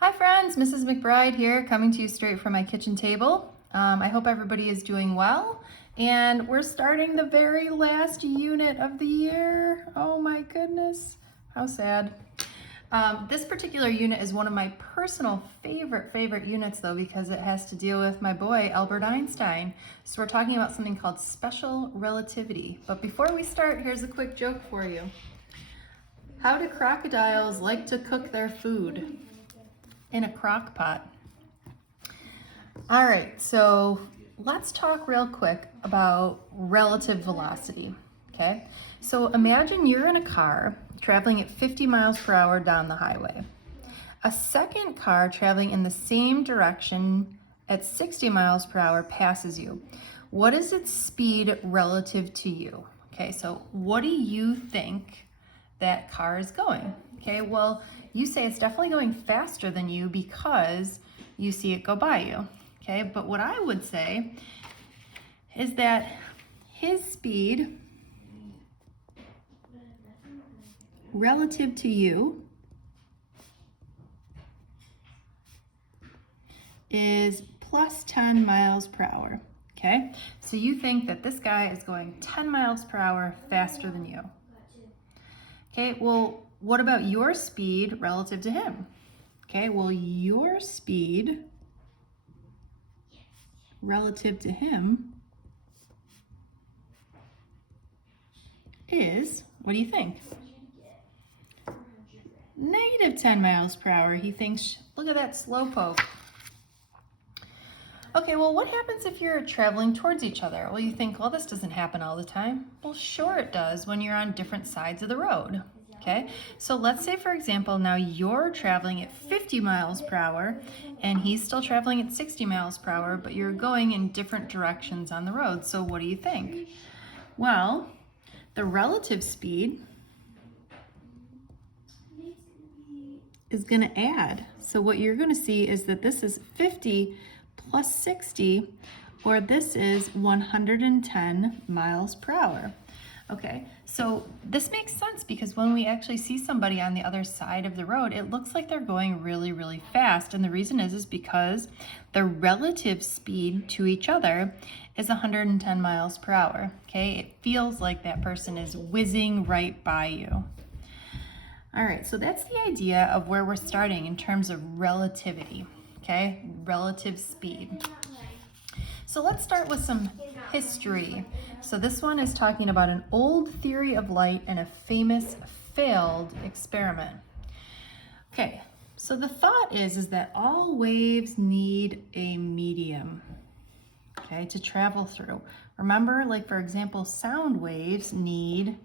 Hi friends, Mrs. McBride here, coming to you straight from my kitchen table. I hope everybody is doing well, and we're starting the very last unit of the year. Oh my goodness, how sad. This particular unit is one of my personal favorite units though, because it has to deal with my boy, Albert Einstein. So we're talking about something called special relativity. But before we start, here's a quick joke for you. How do crocodiles like to cook their food? In a crock pot. All right, so let's talk real quick about relative velocity, okay? So imagine you're in a car traveling at 50 miles per hour down the highway. A second car traveling in the same direction at 60 miles per hour passes you. What is its speed relative to you? Okay, so what do you think that car is going? Okay, well, you say it's definitely going faster than you because you see it go by you. Okay, but what I would say is that his speed relative to you is plus 10 miles per hour. Okay, so you think that this guy is going 10 miles per hour faster than you. Okay, well, what about your speed relative to him? Okay, well, your speed relative to him is, what do you think? Negative 10 miles per hour. He thinks, look at that slowpoke. Okay, well, what happens if you're traveling towards each other? Well, you think, well, this doesn't happen all the time. Well, sure it does when you're on different sides of the road. Okay, so let's say, for example, now you're traveling at 50 miles per hour and he's still traveling at 60 miles per hour, but you're going in different directions on the road. So what do you think? Well, the relative speed is going to add. So what you're going to see is that this is 50 plus 60, or this is 110 miles per hour. Okay, so this makes sense because when we actually see somebody on the other side of the road, it looks like they're going really fast. And the reason is because the relative speed to each other is 110 miles per hour. Okay, it feels like that person is whizzing right by you. All right, so that's the idea of where we're starting in terms of relativity, okay? Relative speed. So let's start with some history. So this one is talking about an old theory of light and a famous failed experiment. Okay, so the thought is that all waves need a medium, okay, to travel through. Remember, like for example, sound waves need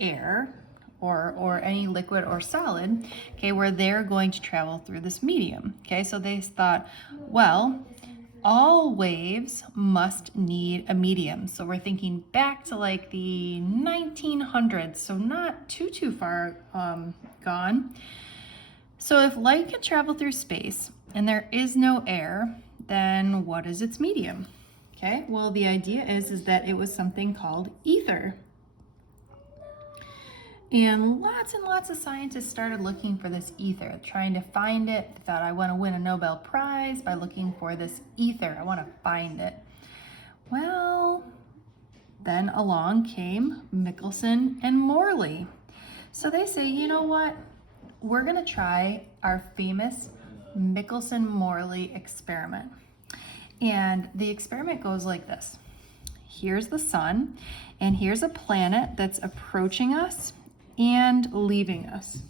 air or any liquid or solid, okay, where they're going to travel through this medium. Okay, so they thought, well, all waves must need a medium. So we're thinking back to like the 1900s, so not too far gone. So if light can travel through space and there is no air, then what is its medium? Okay, well, the idea is that it was something called ether. And lots of scientists started looking for this ether, trying to find it. They thought, I want to win a Nobel Prize by looking for this ether. I want to find it. Well, then along came Michelson and Morley. So they say, you know what? We're going to try our famous Michelson-Morley experiment. And the experiment goes like this. Here's the sun, and here's a planet that's approaching us and leaving us.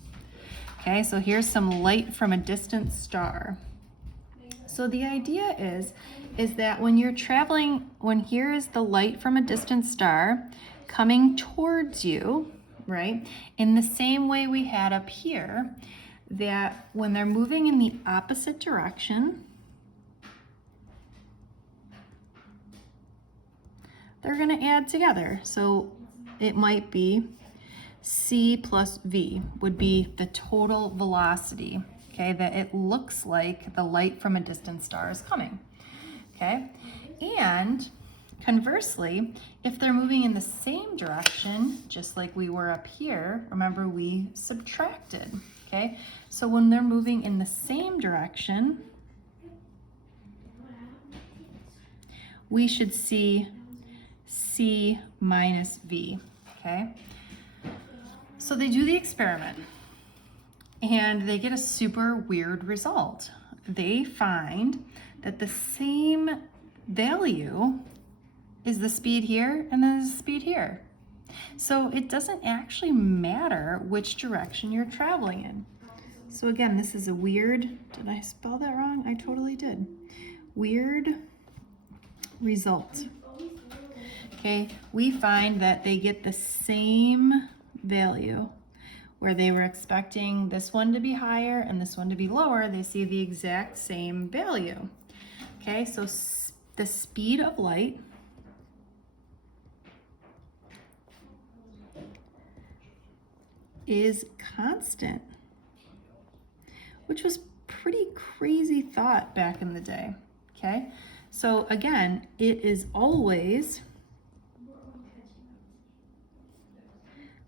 Okay, so here's some light from a distant star. So the idea is that when you're traveling, when here is the light from a distant star coming towards you, right? In the same way we had up here, that when they're moving in the opposite direction, they're going to add together. So it might be C plus V would be the total velocity, okay, that it looks like the light from a distant star is coming, okay? And conversely, if they're moving in the same direction, just like we were up here, remember we subtracted, okay? So when they're moving in the same direction, we should see c minus v, okay? So they do the experiment and they get a super weird result. They find that the same value is the speed here and then the speed here. So it doesn't actually matter which direction you're traveling in. So again, this is a weird, did I spell that wrong? I totally did. Weird result. Okay, we find that they get the same value where they were expecting this one to be higher and this one to be lower. They see the exact same value. Okay, so the speed of light is constant, which was pretty crazy thought back in the day. Okay, so again, it is always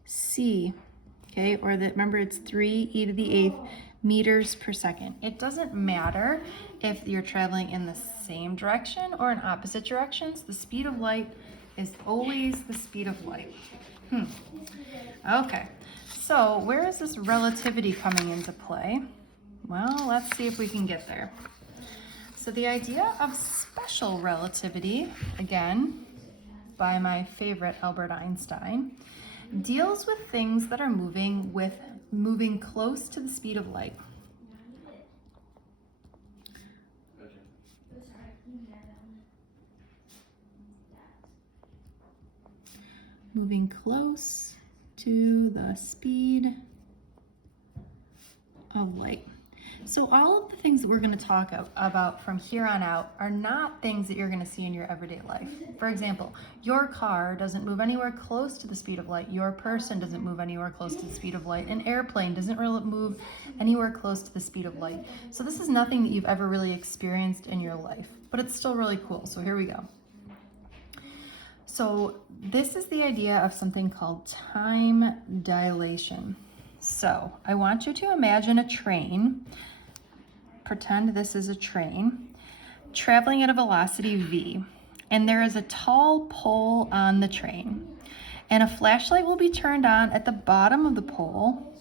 c, okay, or that, remember, it's 3 e to the 8th meters per second. It doesn't matter if you're traveling in the same direction or in opposite directions. The speed of light is always the speed of light. Okay, so where is this relativity coming into play? Well, let's see if we can get there. So the idea of special relativity, again, by my favorite Albert Einstein, deals with things that are moving close to the speed of light. Moving close to the speed of light. So all of the things that we're going to talk about from here on out are not things that you're going to see in your everyday life. For example, your car doesn't move anywhere close to the speed of light. Your person doesn't move anywhere close to the speed of light. An airplane doesn't really move anywhere close to the speed of light. So this is nothing that you've ever really experienced in your life, but it's still really cool. So here we go. So this is the idea of something called time dilation. So I want you to imagine a train. Pretend this is a train traveling at a velocity v, and there is a tall pole on the train, and a flashlight will be turned on at the bottom of the pole,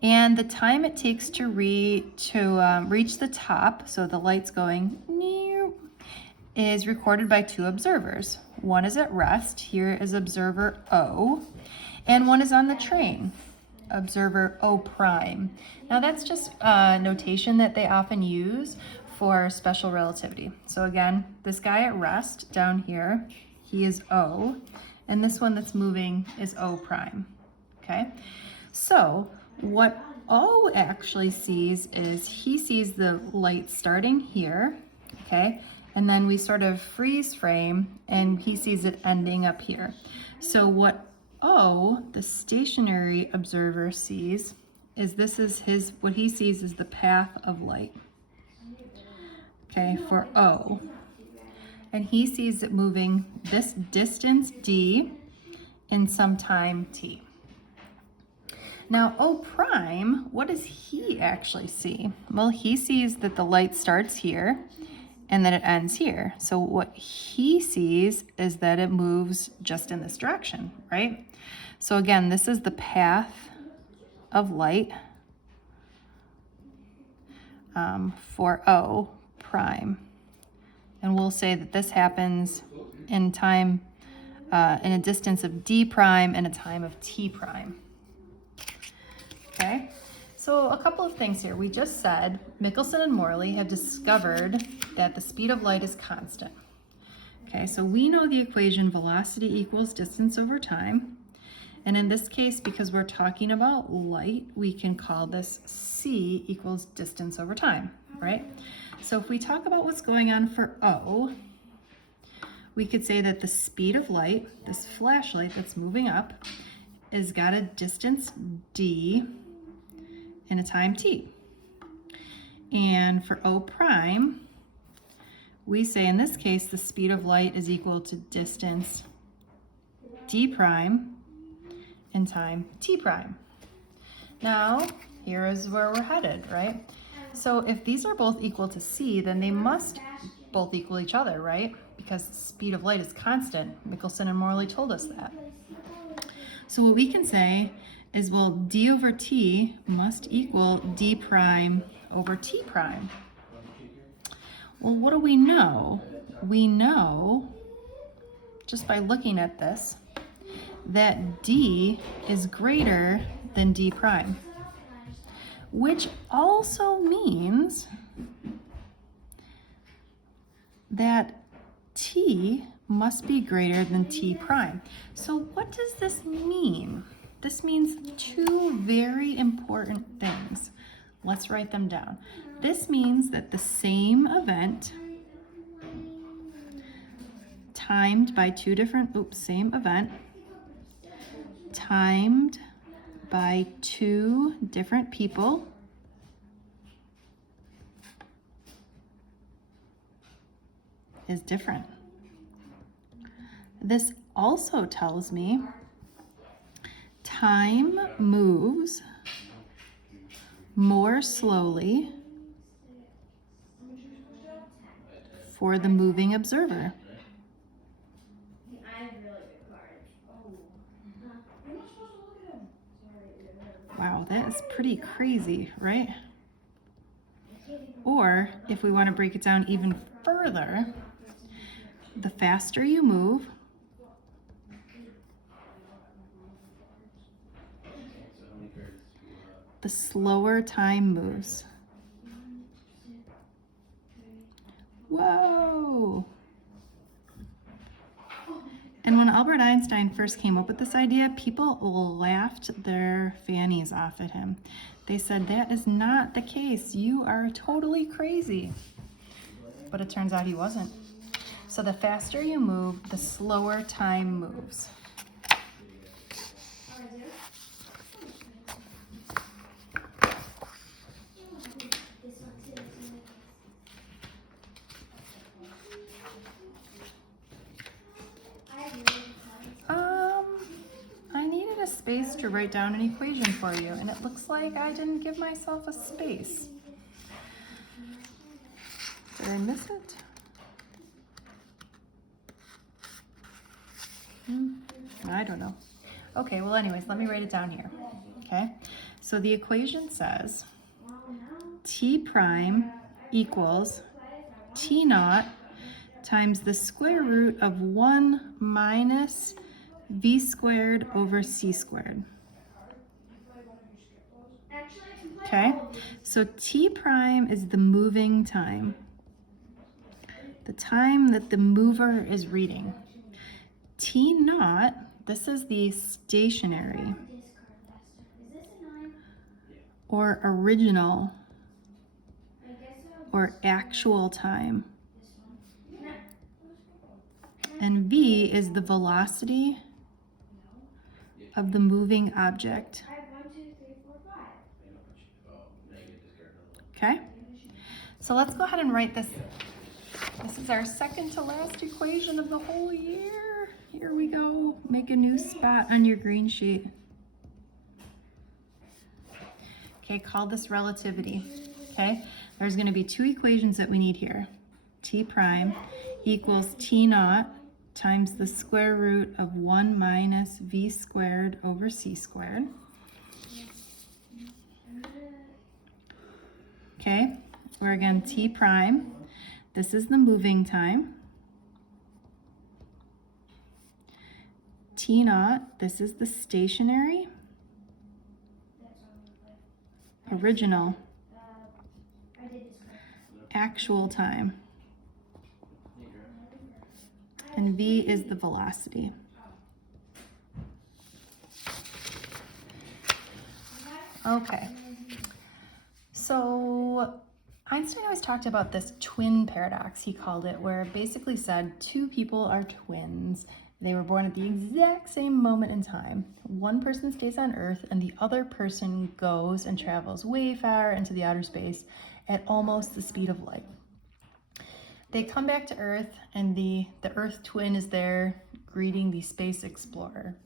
and the time it takes to reach the top, so the light's going, is recorded by 2 observers. One is at rest, here is observer O, and one is on the train, observer O prime. Now that's just a notation that they often use for special relativity. So again, this guy at rest down here, he is O, and this one that's moving is O prime, okay? So what O actually sees is he sees the light starting here, okay? And then we sort of freeze frame and he sees it ending up here. So what O, the stationary observer, sees is what he sees is the path of light, okay, for O. And he sees it moving this distance d in some time t. Now O prime, what does he actually see? Well, he sees that the light starts here and then it ends here. So what he sees is that it moves just in this direction, right? So again, this is the path of light for O prime. And we'll say that this happens in time, in a distance of d prime and a time of t prime. Okay, so a couple of things here. We just said Michelson and Morley have discovered that the speed of light is constant. Okay, so we know the equation velocity equals distance over time. And in this case, because we're talking about light, we can call this c equals distance over time, right? So if we talk about what's going on for O, we could say that the speed of light, this flashlight that's moving up, is got a distance d and a time t. And for O prime, we say in this case the speed of light is equal to distance d prime and time t prime. Now, Here is where we're headed, right? So if these are both equal to c, then they must both equal each other, right? Because the speed of light is constant. Michelson and Morley told us that. So what we can say is, well, d over t must equal d prime over t prime. Well, what do we know? We know, just by looking at this, that d is greater than d prime, which also means that t must be greater than t prime. So what does this mean? This means two very important things. Let's write them down. This means that the same event timed by two different, same event timed by two different people is different. This also tells me time moves more slowly for the moving observer. Wow, that is pretty crazy, right? Or if we want to break it down even further, the faster you move, the slower time moves. Whoa! And when Albert Einstein first came up with this idea, people laughed their fannies off at him. They said, that is not the case. You are totally crazy. But it turns out he wasn't. So the faster you move, the slower time moves. I needed a space to write down an equation for you, and it looks like I didn't give myself a space. Did I miss it? I don't know. Okay, well anyways, let me write it down here. Okay, so the equation says t prime equals t naught times the square root of 1 minus v squared over c squared. Okay, so t prime is the moving time, the time that the mover is reading. T naught, this is the stationary or original or actual time. And v is the velocity of the moving object. Okay, so let's go ahead and write this. This is our second to last equation of the whole year. Here we go. Make a new spot on your green sheet. Okay, call this relativity. Okay, there's going to be two equations that we need here. T prime equals T naught times the square root of 1 minus v squared over c squared. Okay, or again, T prime, this is the moving time. T naught, this is the stationary, original, actual time. And v is the velocity. Okay. So Einstein always talked about this twin paradox, he called it, where it basically said two people are twins. They were born at the exact same moment in time. One person stays on Earth and the other person goes and travels way far into the outer space at almost the speed of light. They come back to Earth and the Earth twin is there greeting the space explorer.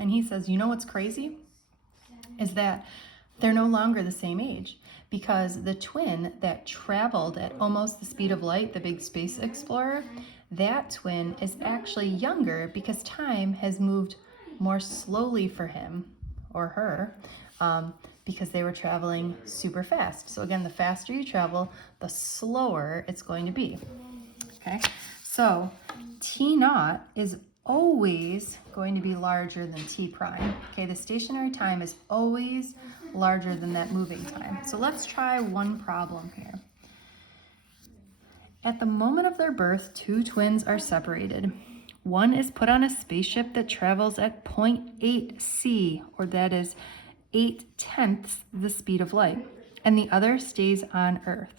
And he says, you know what's crazy? Is that they're no longer the same age, because the twin that traveled at almost the speed of light, the big space explorer, that twin is actually younger because time has moved more slowly for him or her, because they were traveling super fast. So again, the faster you travel, the slower it's going to be. Okay, so T naught is always going to be larger than T prime. Okay, the stationary time is always larger than that moving time. So let's try one problem here. At the moment of their birth, two twins are separated. One is put on a spaceship that travels at 0.8 c, or that is 8/10 the speed of light, and the other stays on Earth.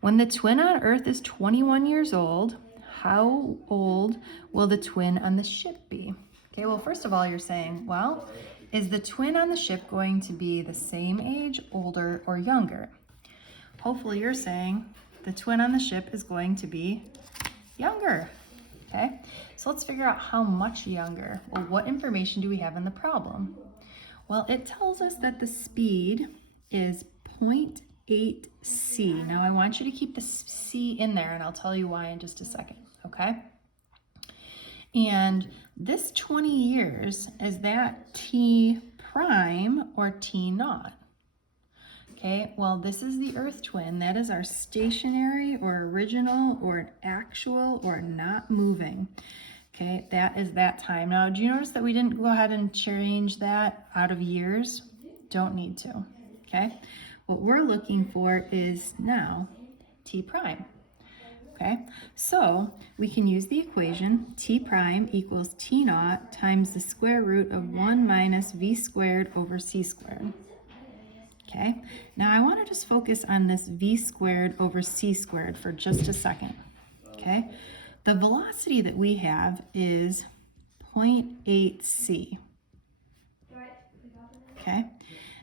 When the twin on Earth is 21 years old, how old will the twin on the ship be? Okay, well, first of all, you're saying, well, is the twin on the ship going to be the same age, older, or younger? Hopefully you're saying the twin on the ship is going to be younger. Okay, so let's figure out how much younger. Well, what information do we have in the problem? Well, it tells us that the speed is 0.8 c. Now I want you to keep the c in there, and I'll tell you why in just a second, okay? And this 20 years, is that T prime or T naught? Okay, well, this is the Earth twin. That is our stationary or original or an actual or not moving. Okay, that is that time. Now, do you notice that we didn't go ahead and change that out of years? Don't need to, okay? What we're looking for is now T prime, okay? So we can use the equation T prime equals T naught times the square root of 1 minus V squared over C squared. Okay, now I want to just focus on this V squared over C squared for just a second, okay? The velocity that we have is 0.8 c, okay?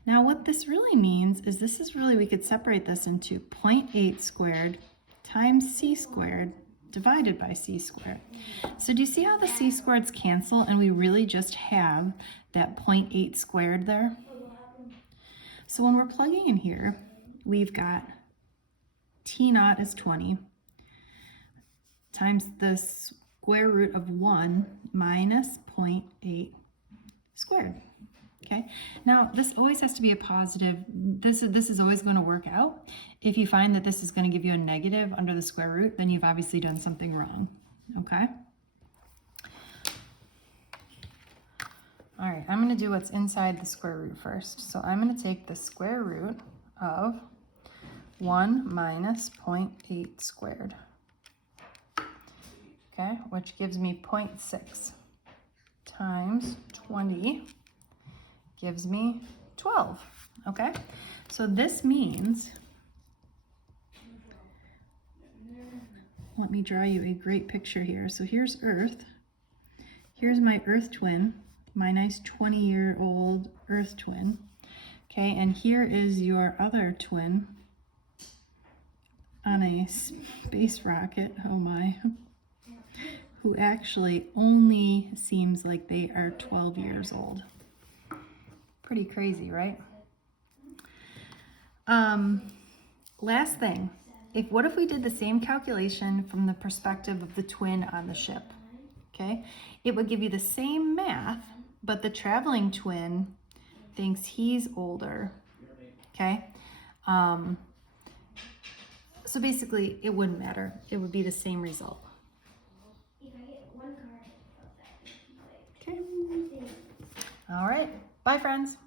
Now what this really means is this is really, we could separate this into 0.8 squared times c squared divided by c squared. So do you see how the c squareds cancel and we really just have that 0.8 squared there? So when we're plugging in here, we've got T naught is 20 times the square root of 1 minus 0.8 squared. Okay, now this always has to be a positive. This is always going to work out. If you find that this is going to give you a negative under the square root, then you've obviously done something wrong. Okay. All right, I'm going to do what's inside the square root first. So I'm going to take the square root of 1 minus 0.8 squared, okay, which gives me 0.6 times 20 gives me 12, okay? So this means, let me draw you a great picture here. So here's Earth. Here's my Earth twin, my nice 20-year-old Earth twin, okay? And here is your other twin on a space rocket, oh my, who actually only seems like they are 12 years old. Pretty crazy, right? Last thing, what if we did the same calculation from the perspective of the twin on the ship? Okay, it would give you the same math, but the traveling twin thinks he's older. Okay, so basically it wouldn't matter. It would be the same result. Okay. All right. Bye, friends.